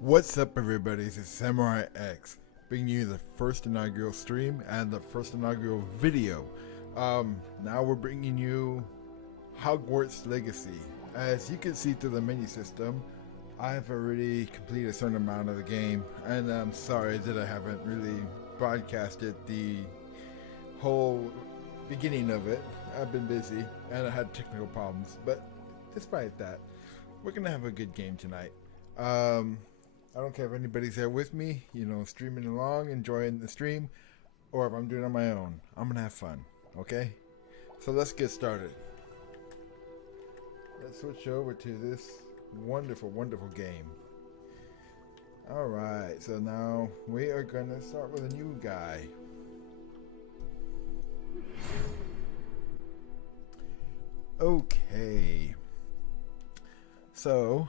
What's up, everybody? This is Samurai X, bringing you the first inaugural stream and the first inaugural video. Now we're bringing you HogWarts Legacy. As you can see through the menu system, I've already completed a certain amount of the game, and I'm sorry that I haven't really broadcasted the whole beginning of it. I've been busy, and I had technical problems, but despite that, we're gonna have a good game tonight. I don't care if anybody's there with me, streaming along, enjoying the stream, or if I'm doing it on my own. I'm gonna have fun, okay? So let's get started. Let's switch over to this wonderful, wonderful game. Alright, so now we are gonna start with a new guy. Okay. So,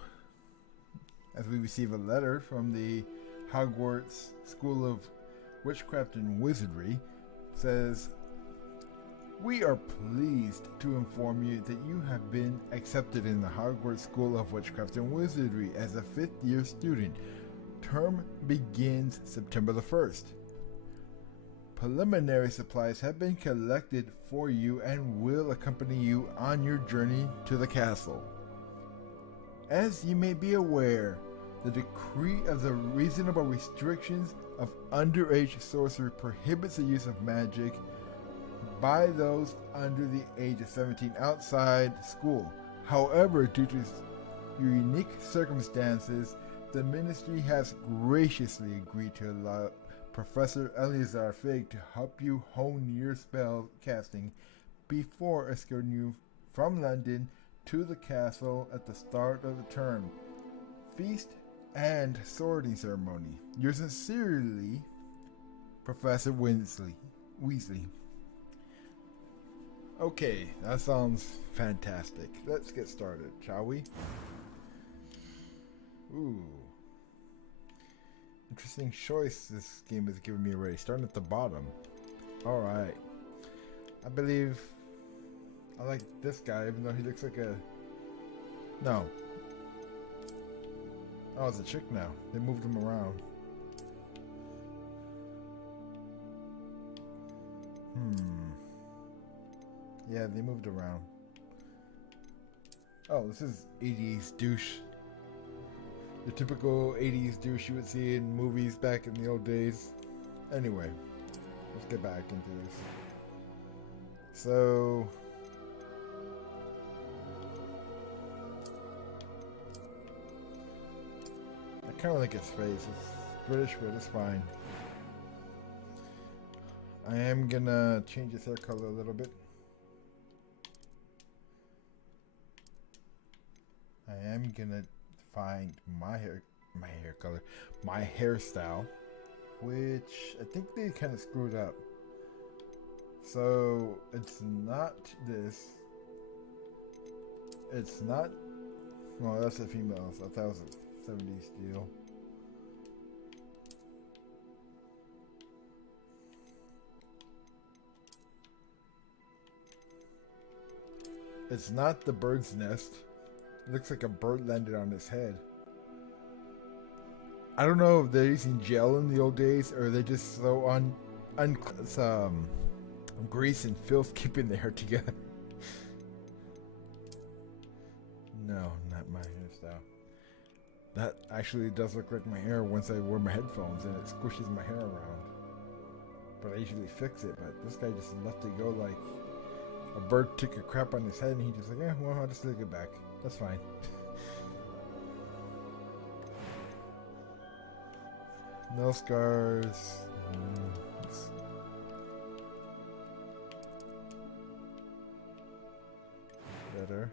as we receive a letter from the Hogwarts School of Witchcraft and Wizardry, says, "We are pleased to inform you that you have been accepted in the Hogwarts School of Witchcraft and Wizardry as a 5th year student. Term begins September the 1st. Preliminary supplies have been collected for you and will accompany you on your journey to the castle. As you may be aware, the decree of the reasonable restrictions of underage sorcery prohibits the use of magic by those under the age of 17 outside school. However, due to your unique circumstances, the ministry has graciously agreed to allow Professor Eleazar Fig to help you hone your spell casting before escorting you from London to the castle at the start of the term. Feast and sorting ceremony. Yours sincerely, Professor Weasley." Okay, that sounds fantastic. Let's get started, shall we? Ooh. Interesting choice this game has given me already. Starting at the bottom. Alright. I believe I like this guy, even though he looks like a... No. Oh, it's a chick now. They moved him around. Yeah, they moved around. Oh, this is 80s douche. The typical 80s douche you would see in movies back in the old days. Anyway, let's get back into this. So... I kind of like his face. It's British, but it's fine. I am gonna change his hair color a little bit. I am gonna find my hairstyle, which I think they kind of screwed up. So it's not this. It's not. Well, that's a female. So I thought it was a 70s deal. It's not the bird's nest. It looks like a bird landed on his head. I don't know if they're using gel in the old days or they're just so grease and filth keeping their hair together. No, not my hairstyle. That actually does look like my hair once I wear my headphones and it squishes my hair around. But I usually fix it, but this guy just left it go like a bird took a crap on his head and he just like, well, I'll just take it back. That's fine. No scars. Better.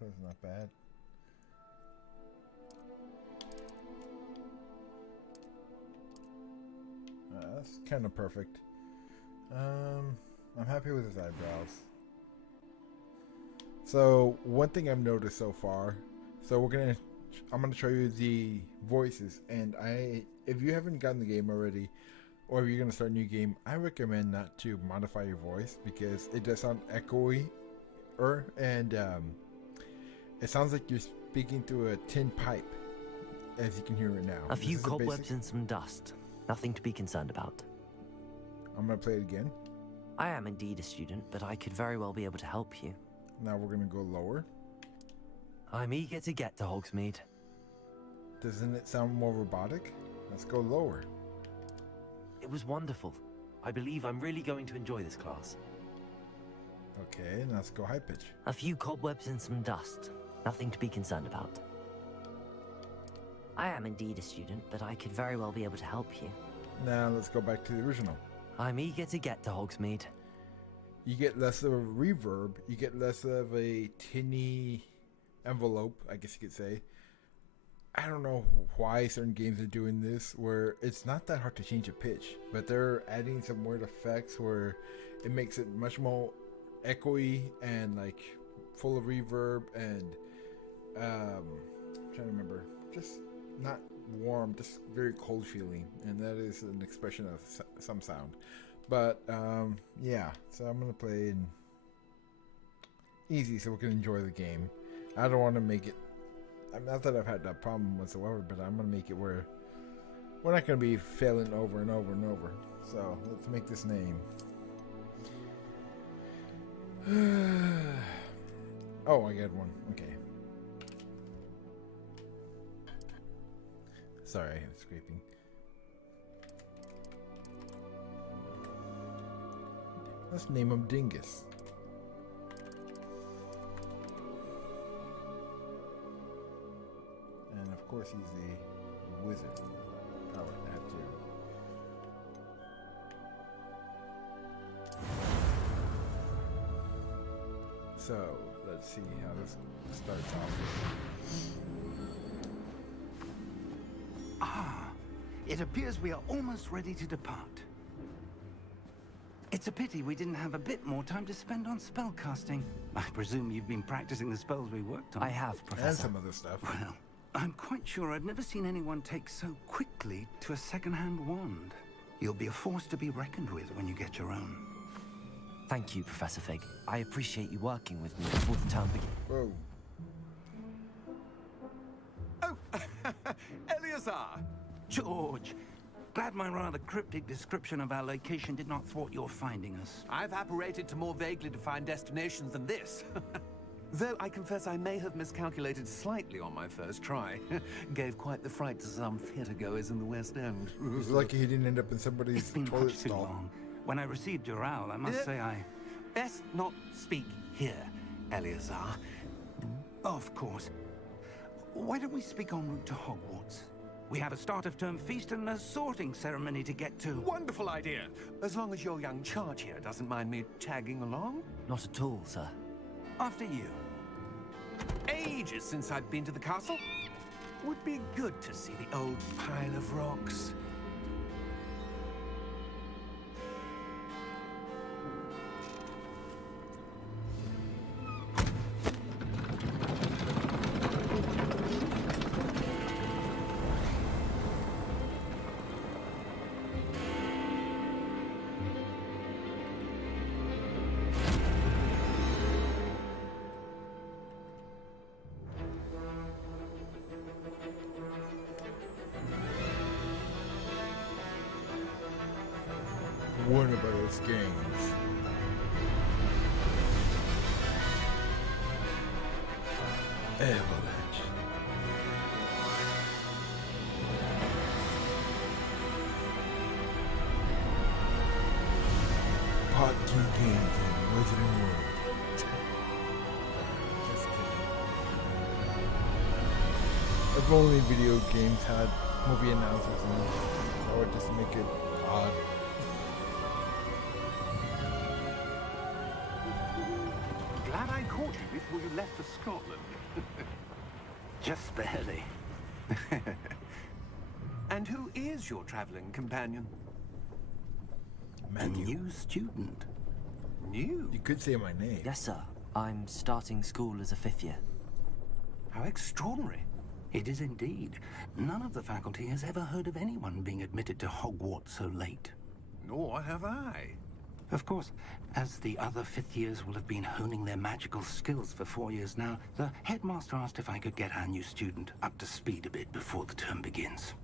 That's not bad. That's kind of perfect. I'm happy with his eyebrows. So one thing I've noticed so far, I'm gonna show you the voices, and if you haven't gotten the game already, or if you're gonna start a new game, I recommend not to modify your voice because it does sound echoey and it sounds like you're speaking through a tin pipe, as you can hear it now. A few cobwebs and some dust. Nothing to be concerned about. I'm gonna play it again. I am indeed a student, but I could very well be able to help you. Now we're gonna go lower. I'm eager to get to Hogsmeade. Doesn't it sound more robotic? Let's go lower. It was wonderful. I believe I'm really going to enjoy this class. Okay, now let's go high pitch. A few cobwebs and some dust. Nothing to be concerned about. I am indeed a student, but I could very well be able to help you. Now let's go back to the original. I'm eager to get to Hogsmeade. You get less of a reverb. You get less of a tinny envelope, I guess you could say. I don't know why certain games are doing this, where it's not that hard to change a pitch, but they're adding some weird effects where it makes it much more echoey and like full of reverb and I'm trying to remember, just not warm, just very cold feeling, and that is an expression of some sound. But yeah, so I'm gonna play in easy so we can enjoy the game. I don't want to make it, not that I've had that problem whatsoever, but I'm gonna make it where we're not gonna be failing over and over and over. So let's make this name. Oh, I got one. Okay. Sorry, I'm scraping. Let's name him Dingus. And of course he's a wizard. Oh, I have to. So, let's see how this starts off. Ah, it appears we are almost ready to depart. It's a pity we didn't have a bit more time to spend on spellcasting. I presume you've been practicing the spells we worked on. I have, Professor. And some other stuff. Well, I'm quite sure I've never seen anyone take so quickly to a second-hand wand. You'll be a force to be reckoned with when you get your own. Thank you, Professor Fig. I appreciate you working with me before the term begins. Whoa. Oh, Eleazar! George, glad my rather cryptic description of our location did not thwart your finding us. I've apparated to more vaguely defined destinations than this. Though I confess I may have miscalculated slightly on my first try. Gave quite the fright to some theatergoers in the West End. He's lucky he didn't end up in somebody's It's been toilet much too stall. long. When I received your owl, I must say I... Best not speak here, Eleazar. Of course. Why don't we speak en route to Hogwarts? We have a start-of-term feast and a sorting ceremony to get to. Wonderful idea. As long as your young charge here doesn't mind me tagging along. Not at all, sir. After you. Ages since I've been to the castle. Would be good to see the old pile of rocks. Warner Brothers games. Avalanche. Pot key games in Wizarding World. Just kidding. If only video games had movie announcers in them, that would just make it odd. Glad I caught you before you left for Scotland. Just barely. And who is your traveling companion? A new student. New? You could say my name. Yes, sir. I'm starting school as a 5th year. How extraordinary. It is indeed. None of the faculty has ever heard of anyone being admitted to Hogwarts so late. Nor have I. Of course, as the other fifth years will have been honing their magical skills for 4 years now, the headmaster asked if I could get our new student up to speed a bit before the term begins.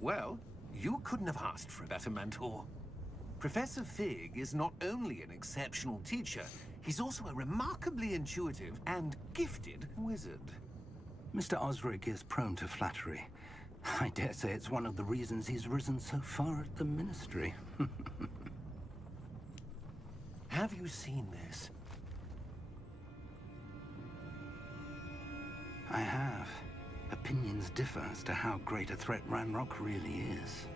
Well, you couldn't have asked for a better mentor. Professor Fig is not only an exceptional teacher, he's also a remarkably intuitive and gifted wizard. Mr. Osric is prone to flattery. I dare say it's one of the reasons he's risen so far at the Ministry. Have you seen this? I have. Opinions differ as to how great a threat Ranrock really is.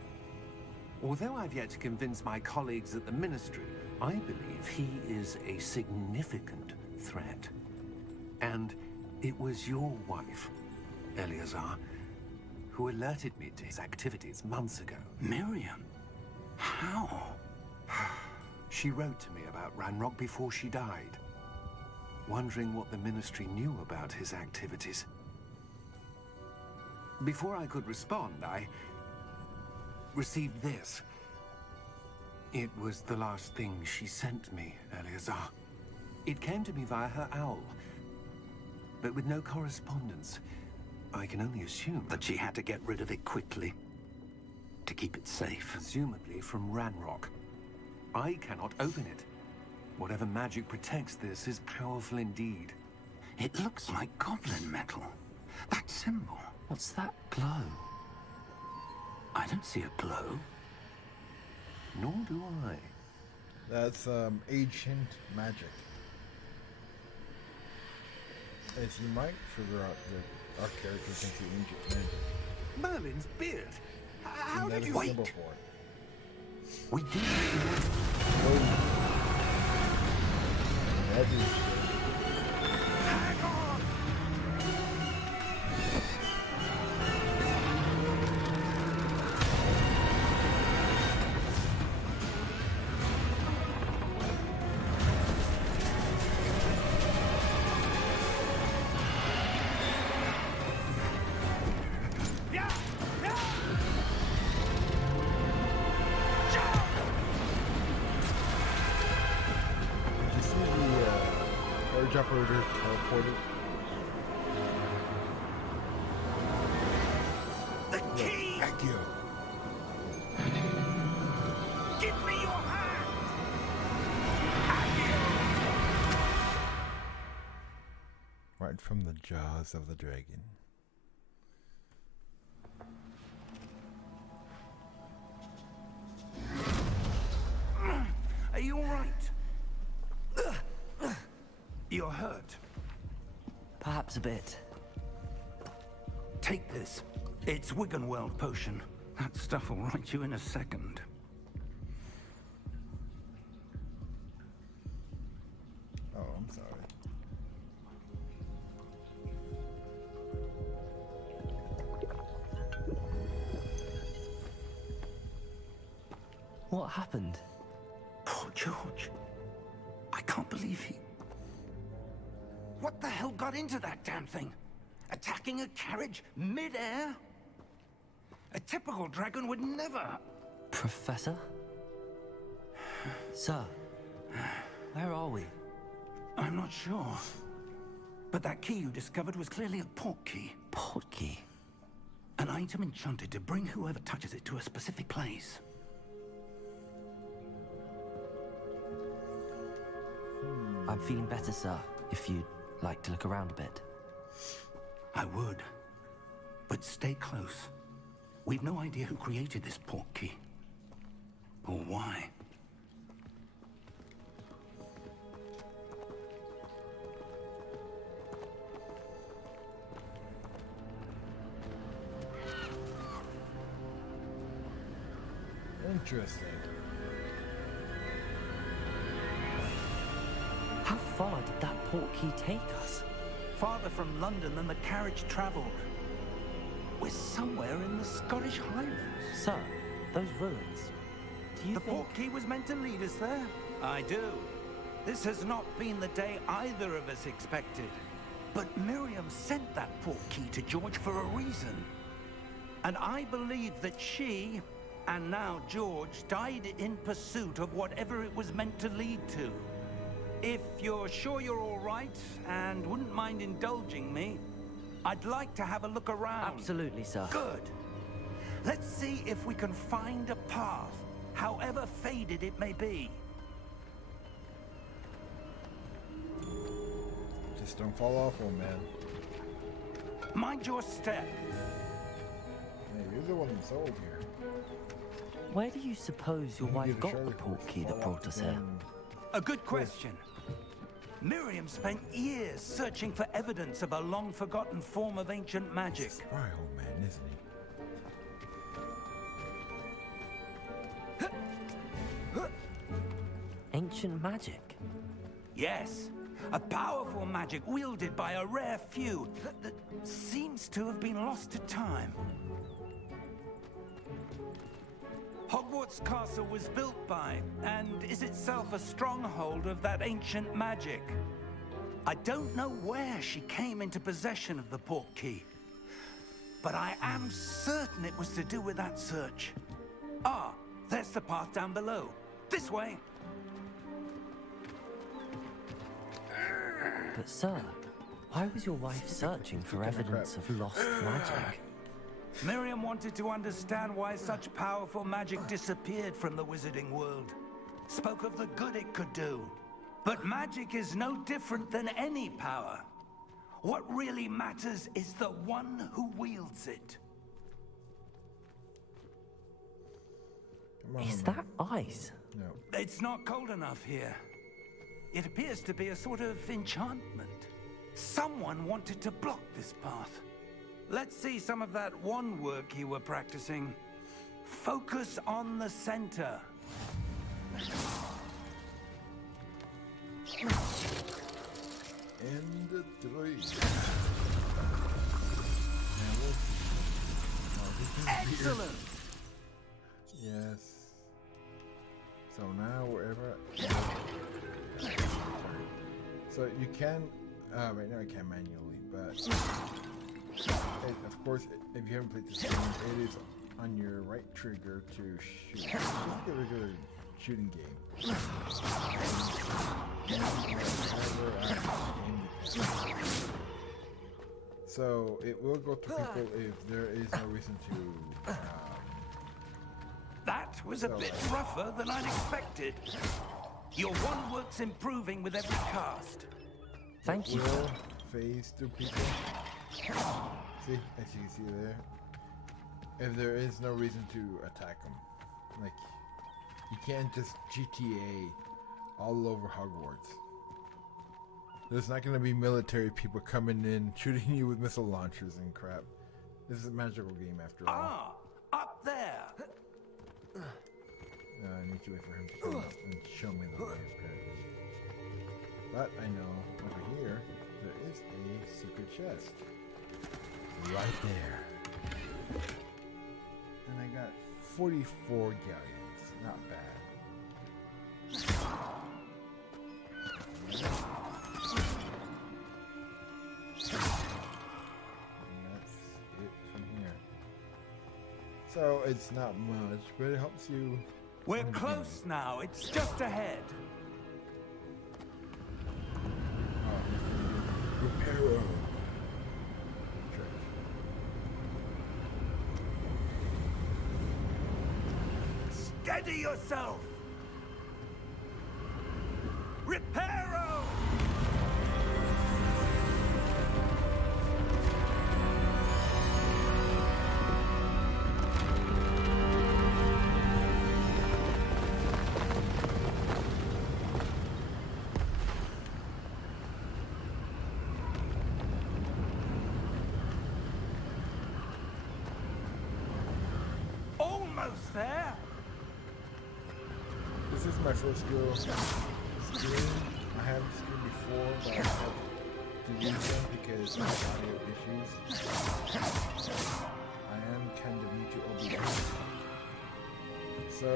Although I've yet to convince my colleagues at the Ministry, I believe he is a significant threat. And it was your wife, Eleazar, who alerted me to his activities months ago. Miriam? How? She wrote to me about Ranrock before she died, wondering what the Ministry knew about his activities. Before I could respond, I received this. It was the last thing she sent me, Eleazar. It came to me via her owl, but with no correspondence. I can only assume That she had to get rid of it quickly. To keep it safe. presumably from Ranrock. I cannot open it. Whatever magic protects this is powerful indeed. It looks like goblin metal. That symbol. What's that glow? I don't see a glow. Nor do I. That's ancient magic. As you might figure out that our character can see ancient magic. Merlin's beard! How And that did is you... a symbol for it. We do. Oh. That is Hang on! Yeah! Yeah! Did you see the air operator teleported? The key! Thank you. Give me your hand! Right from the jaws of the dragon. Are you all right? You're hurt. Perhaps a bit. Take this. It's Wiggenweld potion. That stuff will right you in a second. Oh, I'm sorry. What happened? Poor George. I can't believe he... What the hell got into that damn thing? Attacking a carriage mid-air? A typical dragon would never... Professor? Sir, where are we? I'm not sure. But that key you discovered was clearly a portkey. Portkey? An item enchanted to bring whoever touches it to a specific place. I'm feeling better, sir, if you'd like to look around a bit. I would. But stay close. We've no idea who created this portkey. Or why. Interesting. How far did that portkey take us? Farther from London than the carriage traveled. We're somewhere in the Scottish Highlands. Sir, those ruins. Do you The think... portkey was meant to lead us there? I do. This has not been the day either of us expected. But Miriam sent that portkey to George for a reason. And I believe that she And now George died in pursuit of whatever it was meant to lead to. If you're sure you're all right and wouldn't mind indulging me, I'd like to have a look around. Absolutely, sir. Good. Let's see if we can find a path, however faded it may be. Just don't fall off, old man. Mind your step. Hey, you're the one who sold here. Where do you suppose your You wife get a got shot the if you portkey that fall brought off us the here? damn- A good question. Miriam spent years searching for evidence of a long-forgotten form of ancient magic. He's a spry old man, isn't he? Ancient magic? Yes, a powerful magic wielded by a rare few that seems to have been lost to time. Hogwarts Castle was built by, and is itself a stronghold of that ancient magic. I don't know where she came into possession of the portkey, but I am certain it was to do with that search. Ah, there's the path down below. This way. But sir, why was your wife searching for evidence of lost magic? Miriam wanted to understand why such powerful magic disappeared from the wizarding world. Spoke of the good it could do. But magic is no different than any power. What really matters is the one who wields it. Come on, Is man. that ice? No. It's not cold enough here. It appears to be a sort of enchantment. Someone wanted to block this path. Let's see some of that wand work you were practicing. Focus on the center. And the three. Now we'll see. Oh, this is weird. Excellent! Yes. So now wherever. So you can. Right now I can't manually, but of course, if you haven't played this game, it is on your right trigger to shoot. It's like a regular shooting game. So it will go to people if there is no reason to. That was a bit rougher than I'd expected. Your wand work's improving with every cast. Thank you. Will phase through people. See, as you can see there, if there is no reason to attack them, like you can't just GTA all over Hogwarts. There's not going to be military people coming in shooting you with missile launchers and crap. This is a magical game after all. Ah, up there. I need to wait for him to come up and show me the way, apparently. But I know over here there is a secret chest. Right there. And I got 44 galleons. Not bad. And that's it from here. So it's not much, but it helps you. We're close now. It's just ahead. Reparo. Steady yourself. Reparo! Almost there. This is my first skill screen. I have screen before, but I had to delete them because of audio issues. I am kind of new to OBS. So,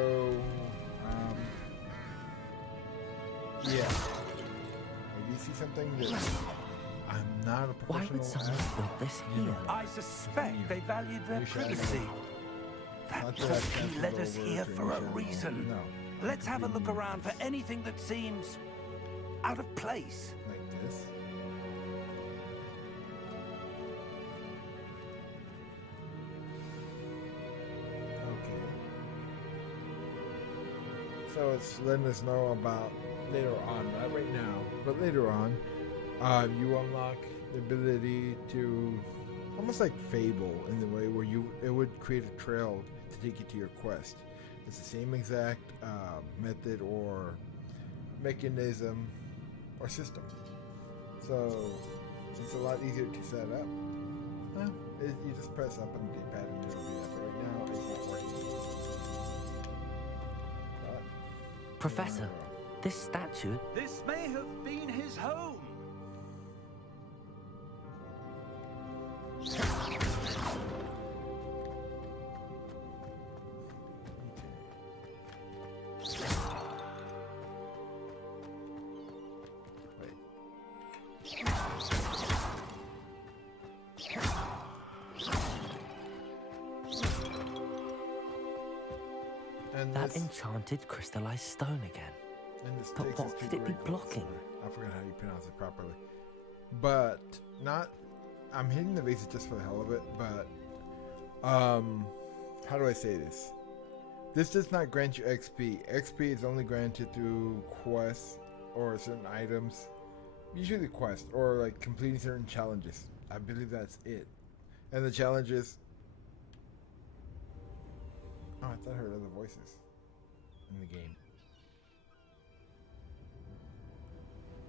yeah. If you see something that I'm not a Why professional would someone at, build this you here? know, I suspect they valued their You shall privacy. That Not that I've portkey led us transferred here over to for a any channel. reason. No. Let's have a look Completely around for anything that seems out of place. like this. Okay. So it's letting us know about later on, not right now, but later on, you unlock the ability to almost like Fable in the way where it would create a trail to take you to your quest. It's the same exact method or mechanism or system. So it's a lot easier to set up. You just press up on the D-pad and it'll be up. Right now it's not working. But, Professor, this statue... This may have been his home. and That this, enchanted crystallized stone again. and this But takes what us to could it be Great Goats. blocking? I forgot how you pronounce it properly. But not. I'm hitting the bases just for the hell of it. But how do I say this? This does not grant you XP. XP is only granted through quests or certain items. Usually quests or like completing certain challenges. I believe that's it. And the challenges. Oh, I thought I heard other voices in the game.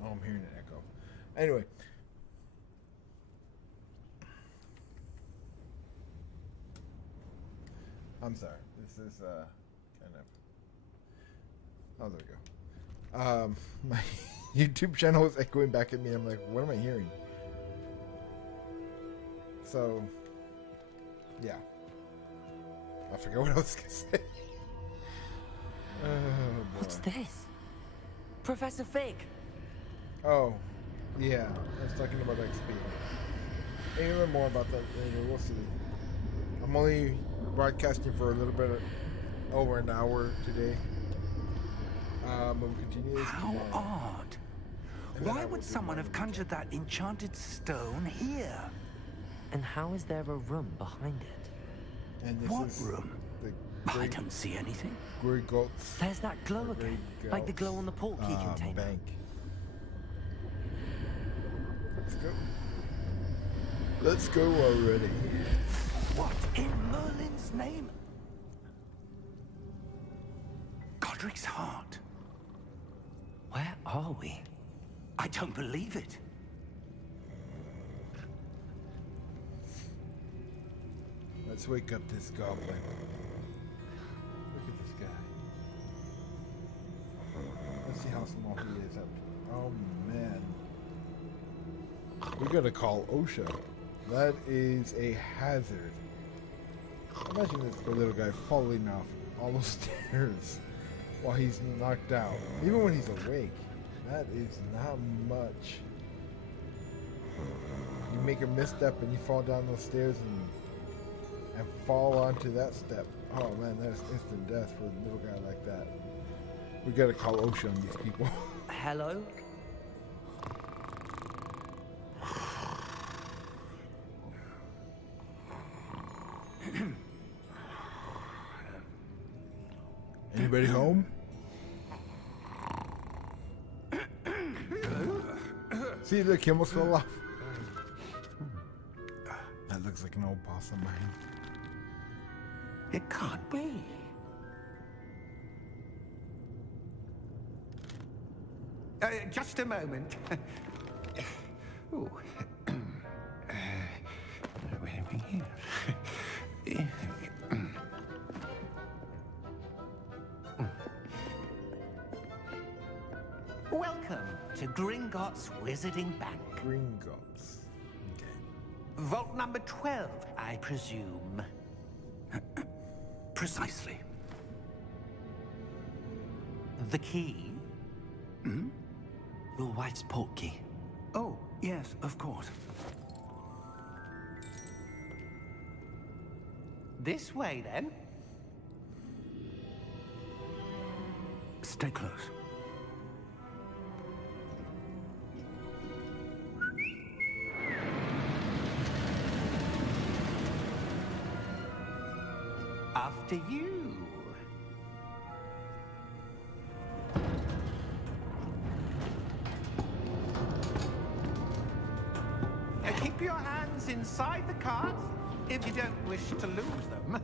Oh, I'm hearing an echo. Anyway. I'm sorry. This is kind of. Oh, there we go. My YouTube channel is echoing back at me. I'm like, what am I hearing? So, yeah. I forgot what I was gonna say. Oh, boy. What's this? Professor Fig! Oh, yeah. I was talking about XP. Maybe a little more about that later. We'll see. I'm only broadcasting for a little bit over an hour today. But we'll continue this How tomorrow. odd. And then I Why will would do someone more have of the conjured that enchanted stone here? And how is there a room behind it? And this What is room? the I Great, don't see anything. Great Goats There's that glow again, like the glow on the portkey container. bank. Let's go. Let's go already. What in Merlin's name? Godric's heart. Where are we? I don't believe it. Let's wake up this goblin. Look at this guy. Let's see how small he is up. Oh man. We gotta call OSHA. That is a hazard. Imagine this poor little guy falling off all those stairs while he's knocked out. Even when he's awake. That is not much. You make a misstep and you fall down those stairs and fall onto that step. Oh man, that's instant death for a little guy like that. We gotta call OSHA on these people. Hello? Anybody home? See, look, he almost fell off. That looks like an old boss of mine. It can't be. Just a moment. Ooh. Where are we here? Welcome to Gringotts Wizarding Bank. Gringotts. Okay. Vault number 12, I presume. Precisely. The key? Your wife's portkey. Oh, yes, of course. This way, then. Stay close. After you. Keep your hands inside the cart if you don't wish to lose them.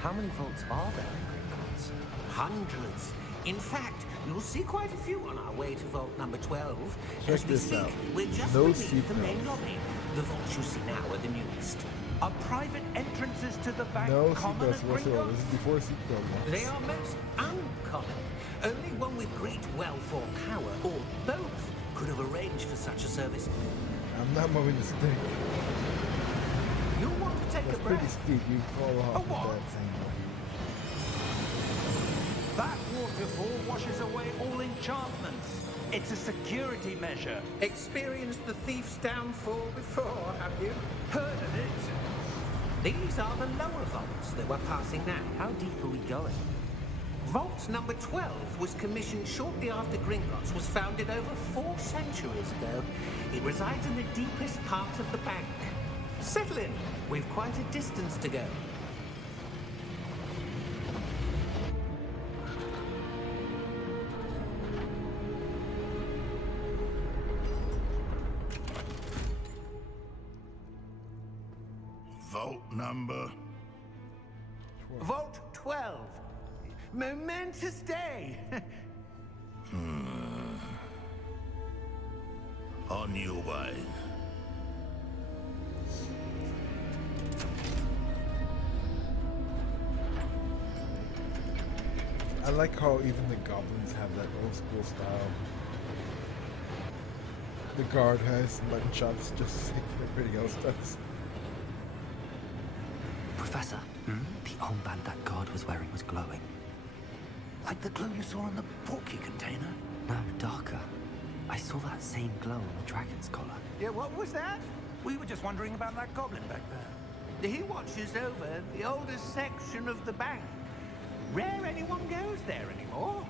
How many vaults are there in Gringotts? Hundreds. In fact, you'll see quite a few on our way to vault number 12. Check As we this speak, out. we're just No beneath the main seatbelts. lobby. The vaults you see now are the newest. Are private entrances to the bank No common at seatbelts whatsoever. This Gringotts? is before seatbelt ones. They are most uncommon. Only one with great wealth or power, or both, could have arranged for such a service. I'm not moving this thing. You'll want to take That's a pretty breath. steep. You fall off with what? that thing. That waterfall washes away all enchantments. It's a security measure. Experienced the thief's downfall before, have you? Heard of it? These are the lower vaults that we're passing now. How deep are we going? Vault number 12 was commissioned shortly after Gringotts was founded over 4 centuries ago. It resides in the deepest part of the bank. Settle in. We've quite a distance to go. Vault number. Vault 12. Momentous day. On your way. I like how even the goblins have that old school style. The guard has mutton chops just like everybody else does. Professor, the armband that guard was wearing was glowing. Like the glow you saw in the porky container? No, darker. I saw that same glow on the dragon's collar. Yeah, what was that? We were just wondering about that goblin back there. He watches over the oldest section of the bank. Rare anyone goes there anymore.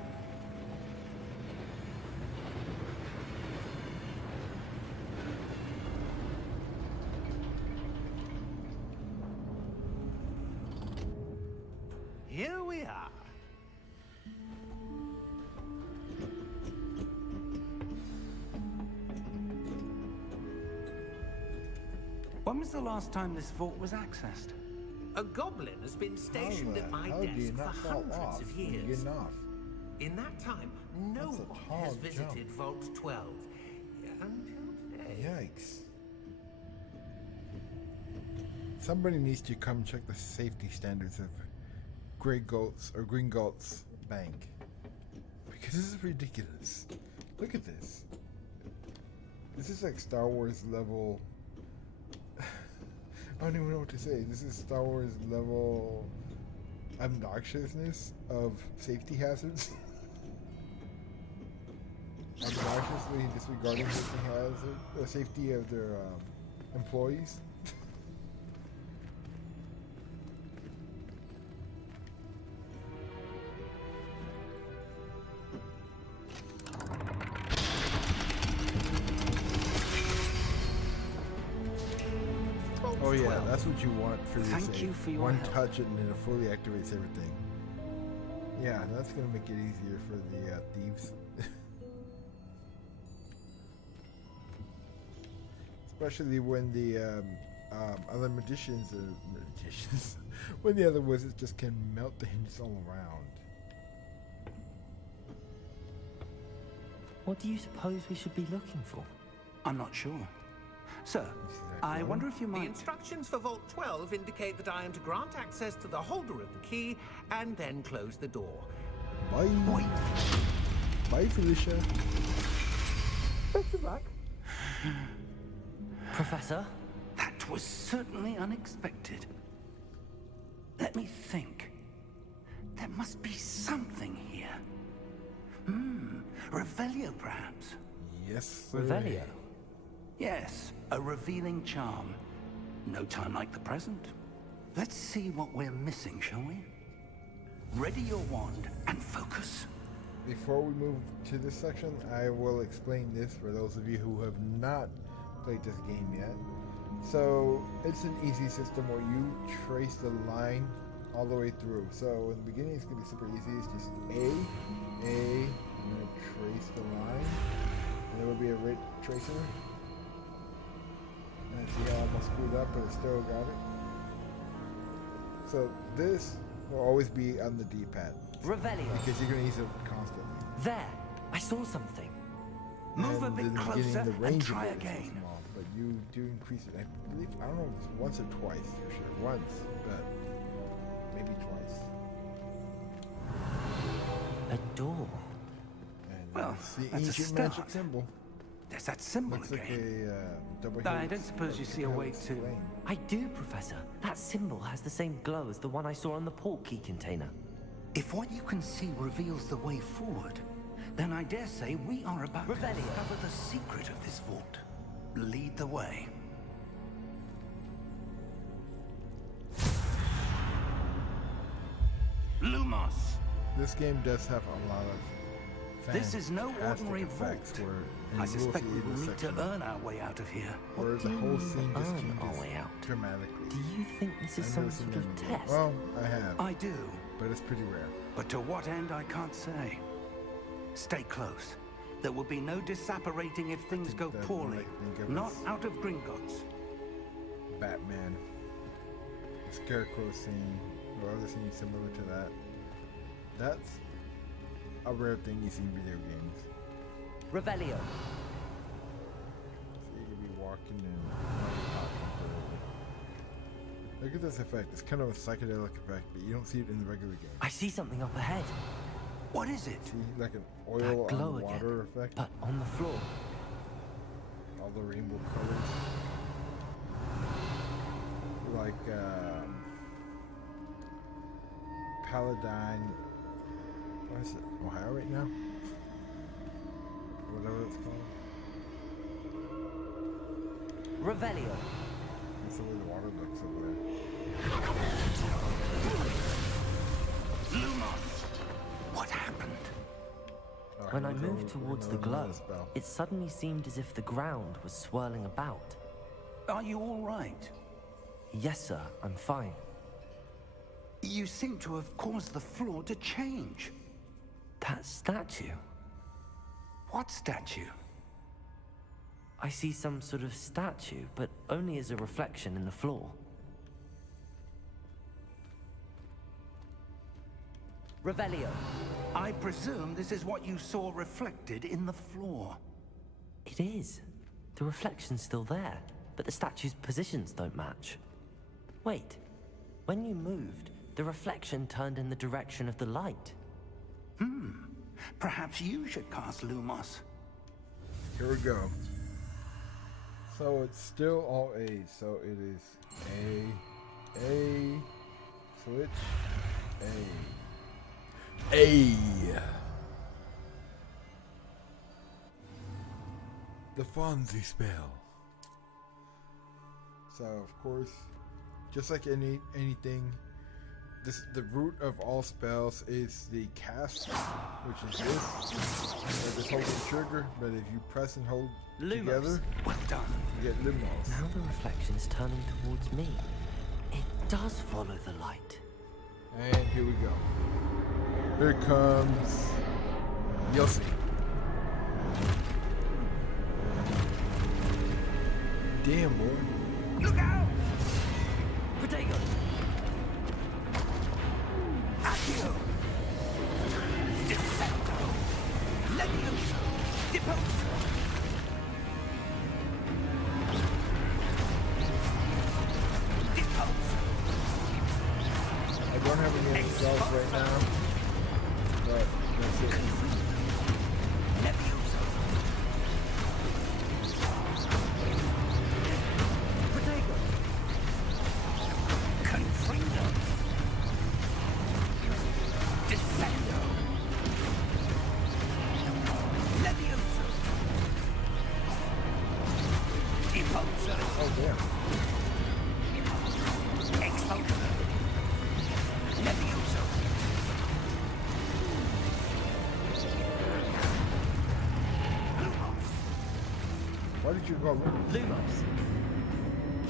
Here we are. When was the last time this vault was accessed? A goblin has been stationed at my How do you desk for not fall hundreds off of when you're years. getting off? In that time, no That's a one tall has jump. visited Vault 12 until today. Yikes. Somebody needs to come check the safety standards of Gringotts Bank. Because this is ridiculous. Look at this. This is like Star Wars level. I don't even know what to say. This is Star Wars level obnoxiousness of safety hazards. Obnoxiously disregarding the safety of their employees. Oh yeah, that's what you want for your Thank safe. you for your One help. touch it and it fully activates everything. Yeah, that's gonna make it easier for the thieves. Especially when the other magicians, when the other wizards just can melt the hinges all around. What do you suppose we should be looking for? I'm not sure. Sir, This is I excellent. wonder if you The might... instructions for Vault 12 indicate that I am to grant access to the holder of the key and then close the door. Bye. Wait. Bye, Felicia. Best of luck. Professor? That was certainly unexpected. Let me think. There must be something here. Revelio, perhaps. Yes, sir. Revelio. Yes, a revealing charm. No time like the present. Let's see what we're missing, shall we? Ready your wand and focus. Before we move to this section, I will explain this for those of you who have not played this game yet. So, it's an easy system where you trace the line all the way through. So, in the beginning, it's going to be super easy. It's just A, I'm going to trace the line, and there will be a red tracer. And see, I almost screwed up, but I still got it. So, this will always be on the D-pad. Revelio. Because you're going to use it constantly. There. I saw something. Move a And bit in the closer beginning, the and range try of it is so again. small, but you do increase it. I believe, I don't know if it's once or twice for sure. Once, but maybe twice. A door. And Well, it's the that's a ancient start. magic symbol. There's that symbol Looks like again. a double. I don't suppose you see a way to... I do, Professor. That symbol has the same glow as the one I saw on the port key container. If what you can see reveals the way forward, then I dare say we are about to Revelio. discover the secret of this vault. Lead the way. Lumos! This game does have a lot of. This is no fantastic ordinary effects vault. where, and I you will suspect see we in will this need section, to earn our way out of here. where the whole scene just earn our changes way out? dramatically. Do you think this is I've some never seen sort of that before. test? Well, I have, I do, but it's pretty rare. but to what end I can't say. Stay close. There will be no disapparating if things think go that poorly. might think of Not as- out of Gringotts. Batman, the Scarecrow scene, or other scenes similar to that. That's a rare thing you see in video games. Revelio. So you could be walking and look at this effect. It's kind of a psychedelic effect, but you don't see it in the regular game. I see something up ahead. What is it? See, like an That oil glow on water again, effect. but on the floor. All the rainbow colors. Like Paladine. What is it? Ohio right now? Whatever it's called. Revelio. That's the way the water looks over there. Lumos! What happened? Oh, When I here we go. moved towards the Another glow, spell. it suddenly seemed as if the ground was swirling about. Are you all right? Yes, sir, I'm fine. You seem to have caused the floor to change. That statue. What statue? I see some sort of statue, but only as a reflection in the floor. Revelio. I presume this is what you saw reflected in the floor. It is. The reflection's still there, but the statue's positions don't match. Wait. When you moved, the reflection turned in the direction of the light. Perhaps you should cast Lumos. Here we go. So it's still all A's. So it is A, switch, A. The Fonzie spell. So of course, just like anything, the root of all spells is the cast, which is this. So just hold the trigger, but if you press and hold together, Well done. you get Lumos. Now the reflection is turning towards me. It does follow the light. And here we go. Here comes Yossi. Damn, boy. Look out! Protego! Accio! Descendo! Levioso! Deposo! Deposo! I don't have any spells right now, but that's it. Levioso! Protego! Confrido! Descendo! Levioso! creature called Lumos.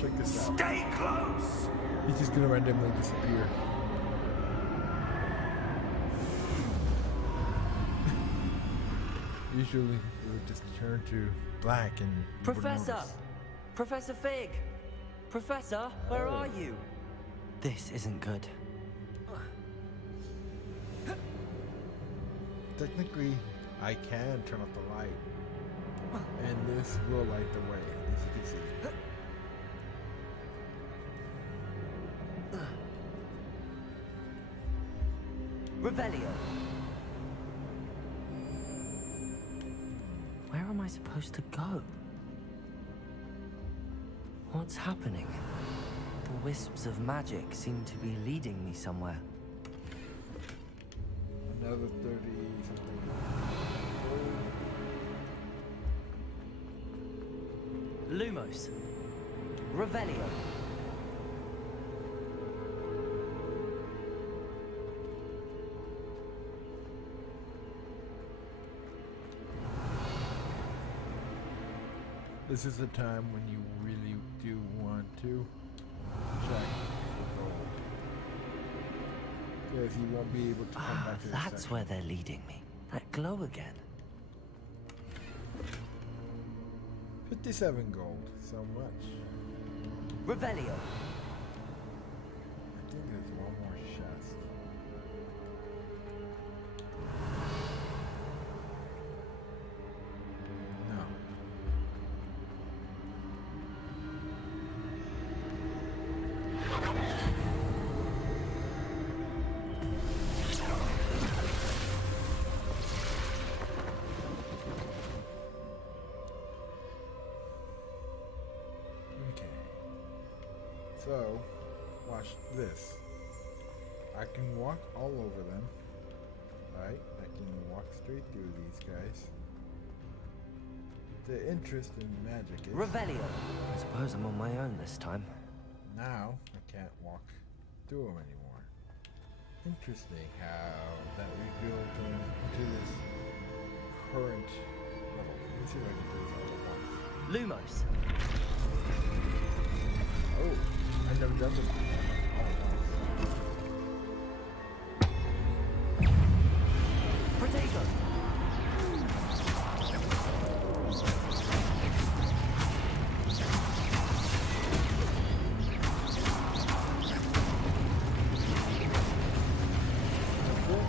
Check this out. Stay close! He's just gonna randomly disappear. Usually it would just turn to black and you wouldn't Professor! notice. Professor Fig! Professor, where are you? This isn't good. Technically, I can turn off the light. And this will light the way, as you can see. Revelio. Where am I supposed to go? What's happening? The wisps of magic seem to be leading me somewhere. Another 30 something. Lumos. Revelio. This is a time when you really do want to check for gold. Because you won't be able to come back to this That's section. where they're leading me. That glow again. 57 gold, so much. Revelio. I think there's one more chest. No. Okay. So, watch this. I can walk all over them. Right? I can walk straight through these guys. The interest in magic is Revelio. I suppose I'm on my own this time. now I can't walk through them anymore. Interesting how that revealed going into this current level. Let me see if I can do this all at once. Lumos. Oh, I've never done this before. All at once. Protego. That's it.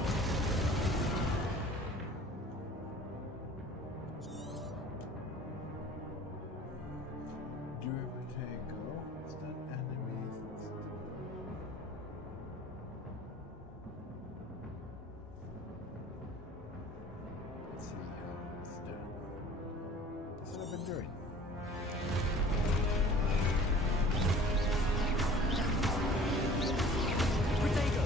Do you ever take go? Stun enemies and stuff. Let's see how it's done. That's what I've been doing. Protego.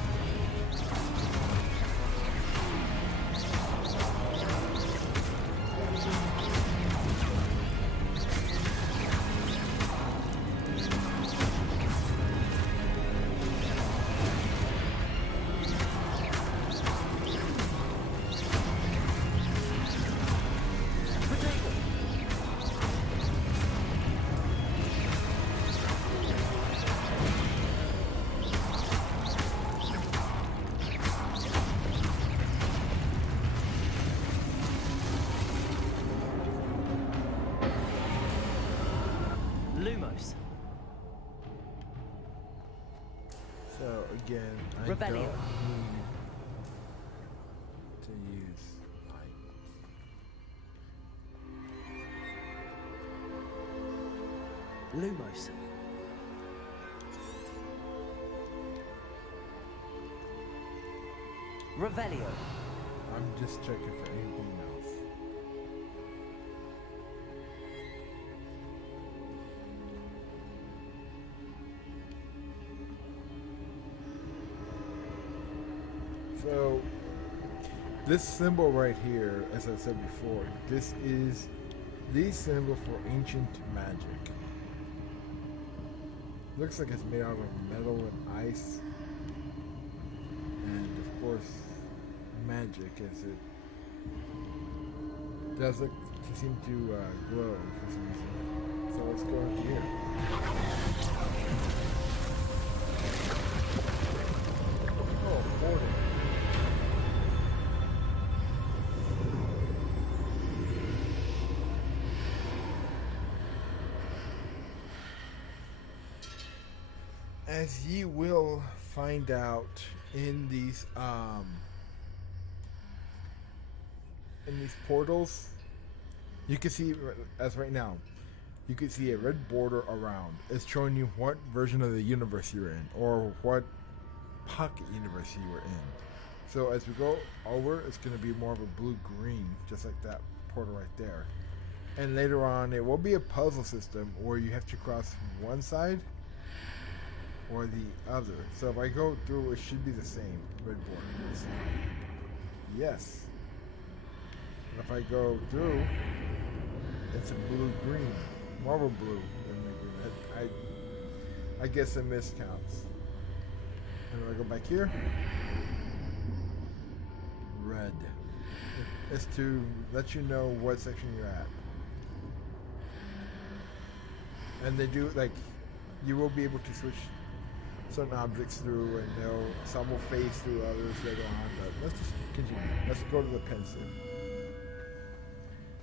Protego. Lumos. So again, I Revelio. don't need to use light. Lumos. Revelio. I'm just checking for anything else. So, this symbol right here, as I said before, this is the symbol for ancient magic. Looks like it's made out of metal and ice. And of course, magic as it does look seem to glow for some reason. So let's go into here. Oh, boarding. As ye will find out in these portals, you can see, as right now, you can see a red border around. It's showing you what version of the universe you're in, or what pocket universe you were in. So as we go over, it's going to be more of a blue-green, just like that portal right there. And later on, it will be a puzzle system where you have to cross one side or the other. So if I go through, it should be the same red border. Let's see. Yes. And if I go through, it's a blue-green, more of a blue than the green. I guess it miscounts. And if I go back here, red. It's to let you know what section you're at. And they do, like, you will be able to switch certain objects through, and some will phase through others later on, but let's just continue. Let's go to the pensive.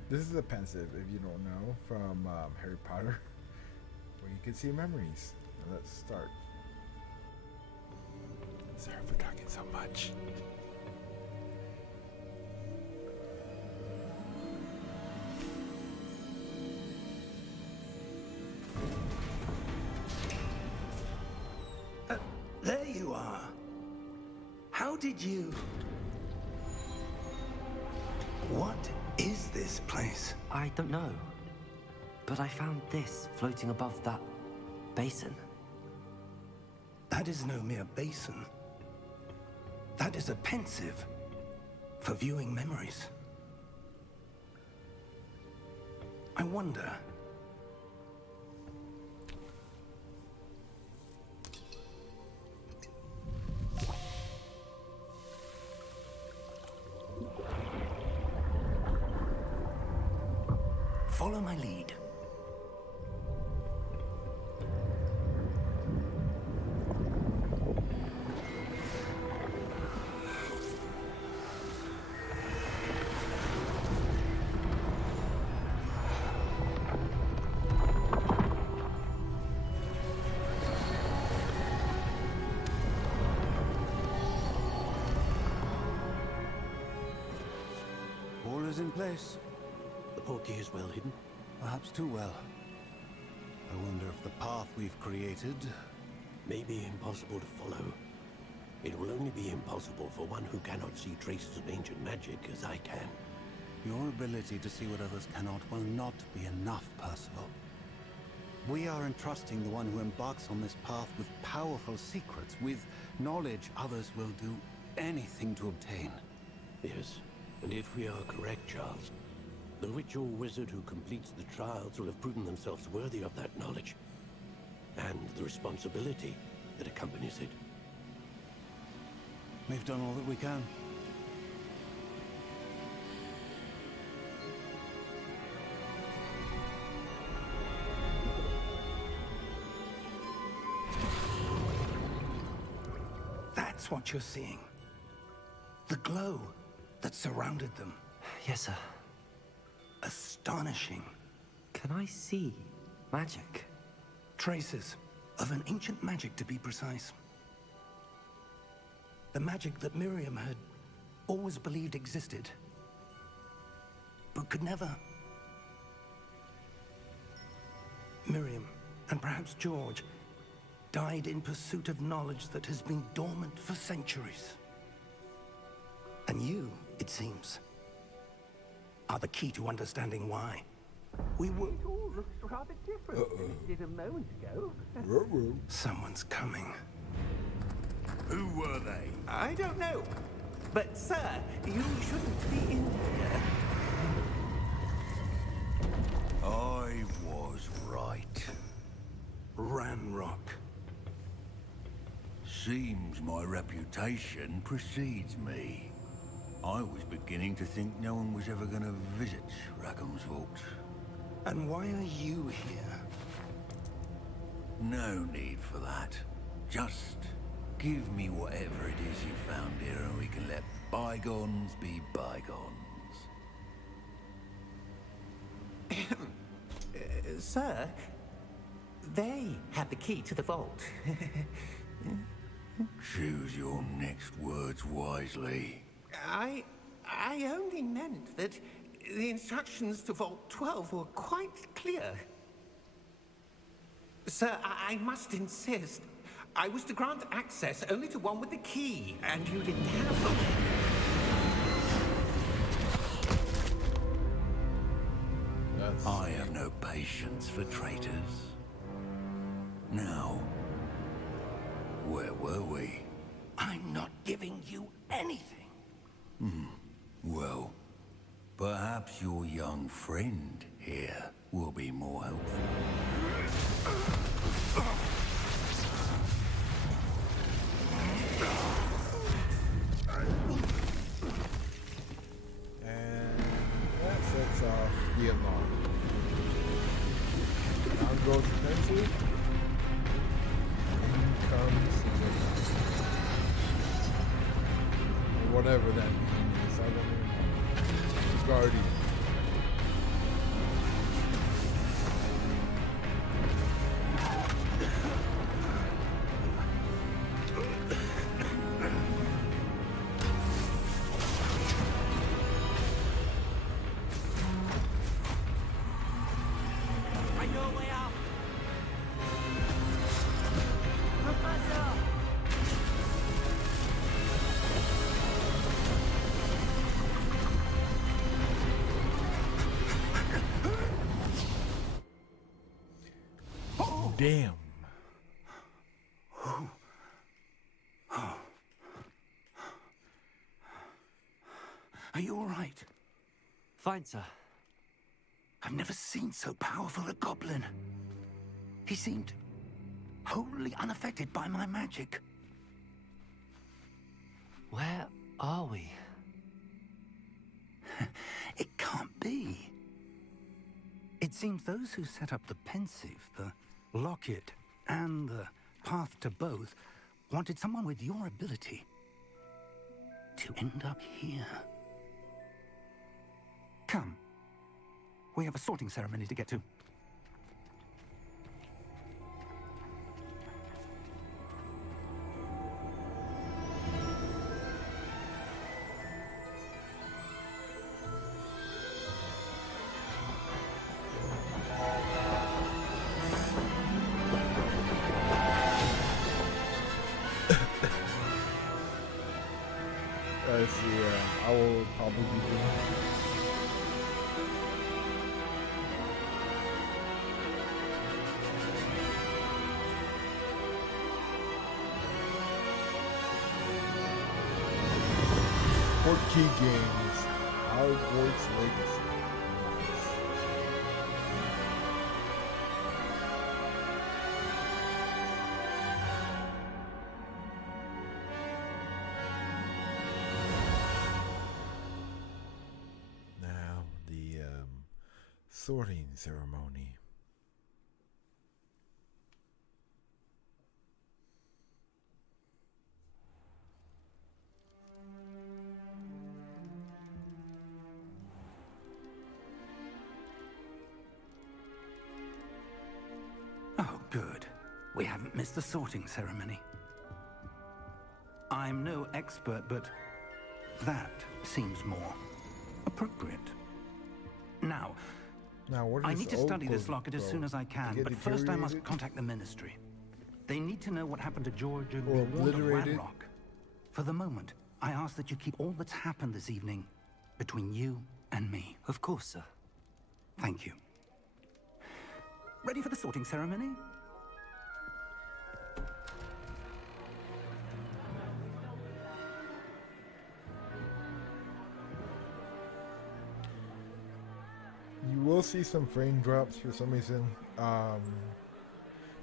This is a pensive, if you don't know, from Harry Potter, where you can see memories. Now let's start. Sorry for talking so much. There you are. How did you... What is this place? I don't know. But I found this floating above that basin. That is no mere basin. That is a pensive for viewing memories. I wonder... Follow my lead. All is in place. The portkey is well hidden. Perhaps too well. I wonder if the path we've created... May be impossible to follow. It will only be impossible for one who cannot see traces of ancient magic as I can. Your ability to see what others cannot will not be enough, Percival. We are entrusting the one who embarks on this path with powerful secrets, with knowledge others will do anything to obtain. Yes, and if we are correct, Charles, the witch or wizard who completes the trials will have proven themselves worthy of that knowledge, and the responsibility that accompanies it. We've done all that we can. That's what you're seeing. The glow that surrounded them. Yes, sir. Astonishing. Can I see magic? Traces of an ancient magic, to be precise. The magic that Miriam had always believed existed, but could never. Miriam, and perhaps George, died in pursuit of knowledge that has been dormant for centuries. And you, it seems, are the key to understanding why. We were... It all looks rather different than it did a moment ago. Someone's coming. Who were they? I don't know. But, sir, you shouldn't be in here. I was right. Ranrock. Seems my reputation precedes me. I was beginning to think no one was ever going to visit Rackham's vault. And why are you here? No need for that. Just give me whatever it is you found here and we can let bygones be bygones. Sir, they had the key to the vault. Choose your next words wisely. I only meant that the instructions to Vault 12 were quite clear. Sir, I must insist. I was to grant access only to one with the key, and you didn't have them. I have no patience for traitors. Now, where were we? I'm not giving you anything. Well, perhaps your young friend here will be more helpful. And that sets off the alarm. Down goes the pencil. In comes the whatever that means. I don't know. Guardian. I know a way out. Professor! Damn. Are you all right? Fine, sir. I've never seen so powerful a goblin. He seemed wholly unaffected by my magic. Where are we? It can't be. It seems those who set up the pensive, the locket, and the path to both wanted someone with your ability to end up here. Come. We have a sorting ceremony to get to. I will probably be doing. Key games, HogWarts Legacy. Now the sorting ceremony. Oh, good. We haven't missed the sorting ceremony. I'm no expert, but that seems more appropriate. Now, what I is need to old study this code, locket as bro? soon as I To can, get but first I must deteriorated? contact the Ministry. They need to know what happened to George and Or be warned of obliterated? Ranrock. For the moment, I ask that you keep all that's happened this evening between you and me. Of course, sir. Thank you. Ready for the sorting ceremony? You will see some frame drops for some reason.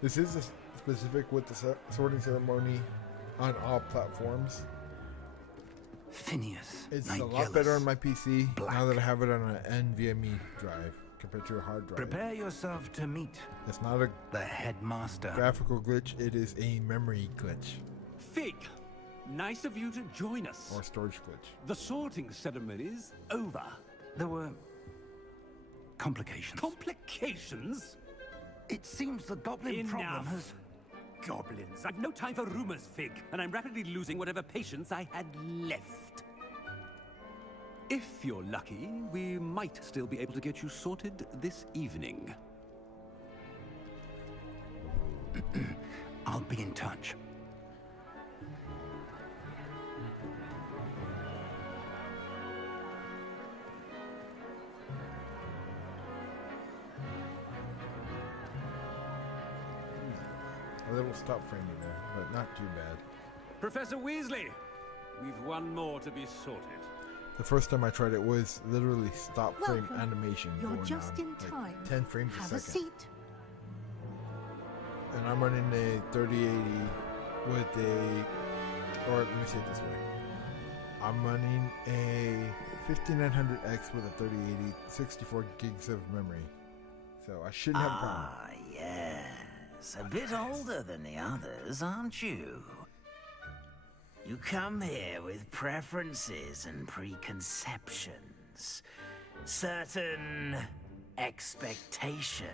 This is specific with the sorting ceremony on all platforms. Phineas. It's a Nigellus. lot better on my PC now Black. that I have it on an NVMe drive compared to a hard drive. Prepare yourself to meet It's not a the headmaster. graphical glitch, it is a memory glitch Fig, nice of you to join us. or storage glitch. The sorting ceremony's over. There were complications. Complications? It seems the goblin problem Enough. has... Goblins. I've no time for rumors, Fig, and I'm rapidly losing whatever patience I had left. If you're lucky, we might still be able to get you sorted this evening. I'll be in touch. A little stop framing there, but not too bad. Professor Weasley, we've one more to be sorted. The first time I tried it was literally stop frame Welcome. animation. You're going just on, in like time. 10 frames Have a a second. seat. And I'm running a 3080 with a, or let me say it this way. I'm running a 5900X with a 3080, 64 gigs of memory. So I shouldn't have a problem. Ah, yes. A bit older than the others, aren't you? You come here with preferences and preconceptions. Certain expectations.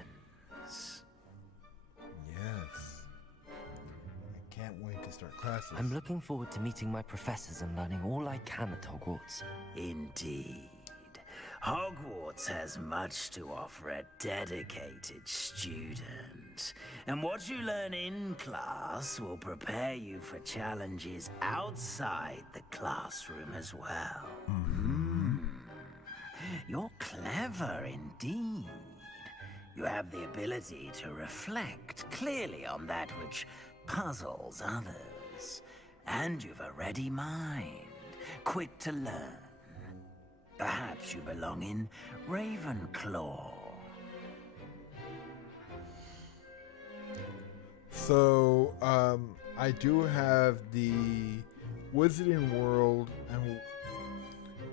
Yes. I can't wait to start classes. I'm looking forward to meeting my professors and learning all I can at Hogwarts. Indeed. Hogwarts has much to offer a dedicated student. And what you learn in class will prepare you for challenges outside the classroom as well. You're clever indeed. You have the ability to reflect clearly on that which puzzles others. And you've a ready mind, quick to learn. Perhaps you belong in Ravenclaw. So, I do have the Wizarding World and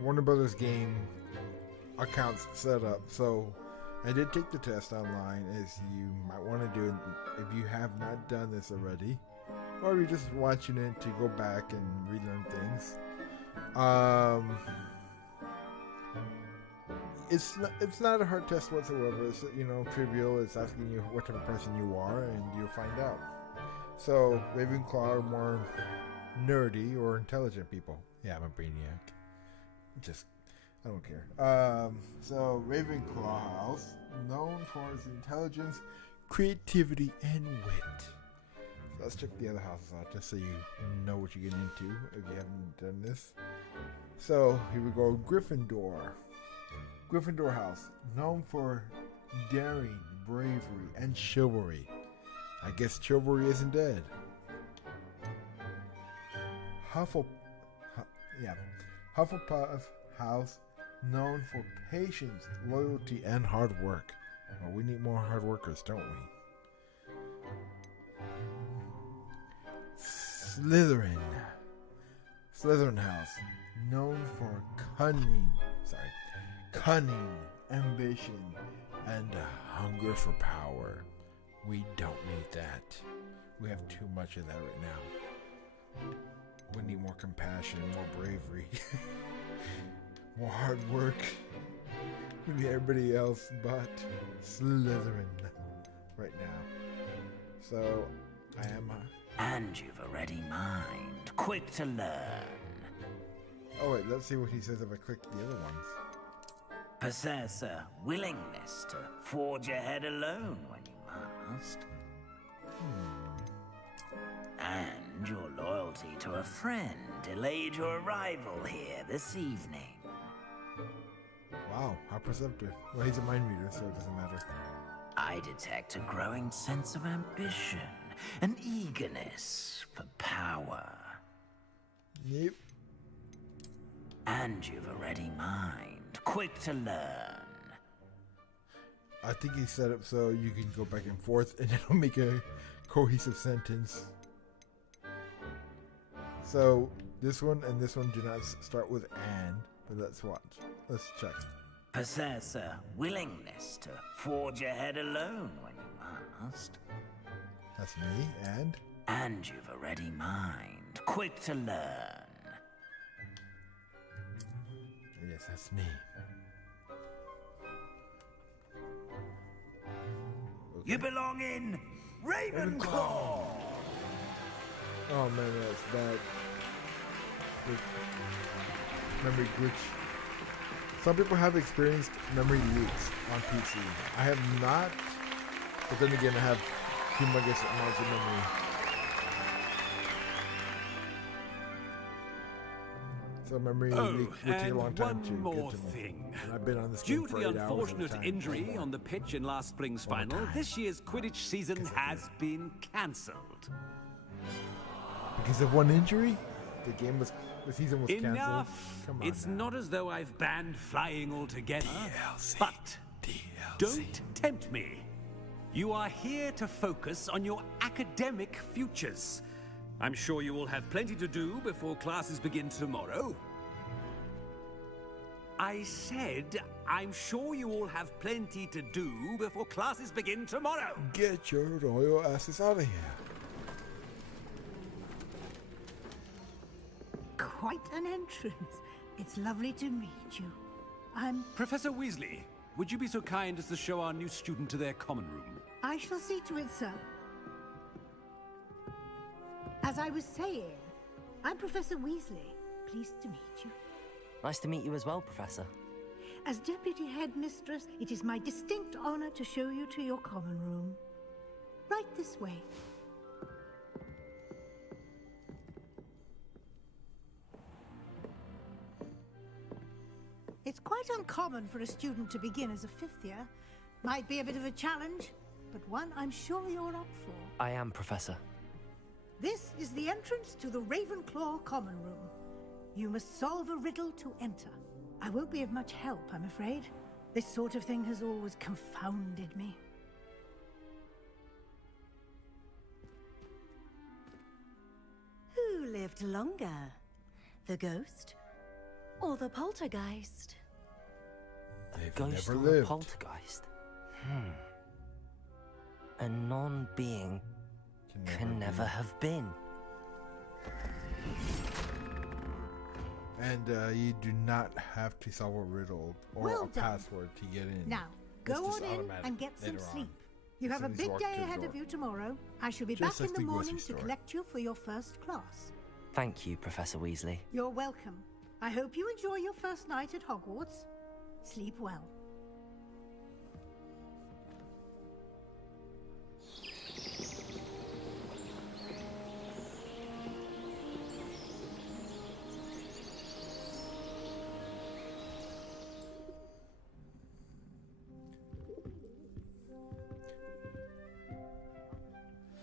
Warner Brothers game accounts set up. So, I did take the test online, as you might want to do if you have not done this already, or you're just watching it to go back and relearn things. It's not a hard test whatsoever. It's, you know, trivial. It's asking you what type of person you are, and you'll find out. So Ravenclaw are more nerdy or intelligent people. Yeah, I'm a brainiac. I don't care. So Ravenclaw House, known for its intelligence, creativity, and wit. So let's check the other houses out just so you know what you're getting into if you haven't done this. So here we go. Gryffindor. Gryffindor House, known for daring, bravery, and chivalry. I guess chivalry isn't dead. Hufflepuff House, known for patience, loyalty, and hard work. Well, we need more hard workers, don't we? Slytherin. Slytherin House, known for cunning, ambition, and a hunger for power. We don't need that. We have too much of that right now. We need more compassion, more bravery, more hard work. We need everybody else but Slytherin right now. So, I am And you've a ready mind, quick to learn. Oh wait, let's see what he says if I click the other ones. Possess a willingness to forge ahead alone when you must. And your loyalty to a friend delayed your arrival here this evening. Wow, how perceptive. Well, he's a mind reader, so it doesn't matter. I detect a growing sense of ambition, an eagerness for power. Yep. And you've a ready mind, quick to learn. I think he's set up so you can go back and forth and it'll make a cohesive sentence. So, This one and this one do not start with "and," but let's watch. Let's check. Possess a willingness to forge ahead alone when you must. That's me. And And you've a ready mind, quick to learn. yes, that's me. You belong in Ravenclaw! Oh man, that's bad. Memory glitch. Some people have experienced memory leaks on PC. I have not, but then again, I have humongous amounts of memory. So memory leak would take a long time to get to me. And I've been on this game Due to for the 8 hours at a unfortunate time. injury on the pitch in last spring's final, this year's Quidditch season has been cancelled. Because of one injury, the season was canceled. Enough! Come on It's now. not as though I've banned flying altogether. But don't tempt me. You are here to focus on your academic futures. I'm sure you will have plenty to do before classes begin tomorrow. I said, I'm sure you all have plenty to do before classes begin tomorrow. Get your royal asses out of here. Quite an entrance. It's lovely to meet you. Professor Weasley, would you be so kind as to show our new student to their common room? I shall see to it, sir. As I was saying, I'm Professor Weasley. Pleased to meet you. Nice to meet you as well, Professor. As Deputy Headmistress, it is my distinct honor to show you to your common room. Right this way. It's quite uncommon for a student to begin as a 5th year. Might be a bit of a challenge, but one I'm sure you're up for. I am, Professor. This is the entrance to the Ravenclaw common room. You must solve a riddle to enter. I won't be of much help, I'm afraid. This sort of thing has always confounded me. Who lived longer? The ghost or the poltergeist? They've Ghost never or a lived. poltergeist? A non-being can never have been. And you do not have to solve a riddle or Well a done. password to get in. Now, It's go just on in automatic and get some later on. sleep. You As have a soon as you big walk day through the ahead door. of you tomorrow. I shall be Just back in like the the morning grocery to store. collect you for your first class. Thank you, Professor Weasley. You're welcome. I hope you enjoy your first night at Hogwarts. Sleep well.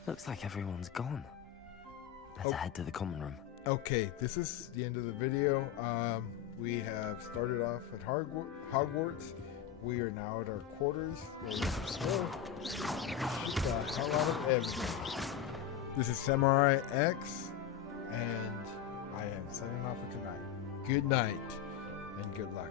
Looks like everyone's gone. Let's head to the common room. Okay, this is the end of the video. We have started off at Hogwarts. We are now at our quarters. This is Samurai X, and I am signing off for tonight. Good night, and good luck.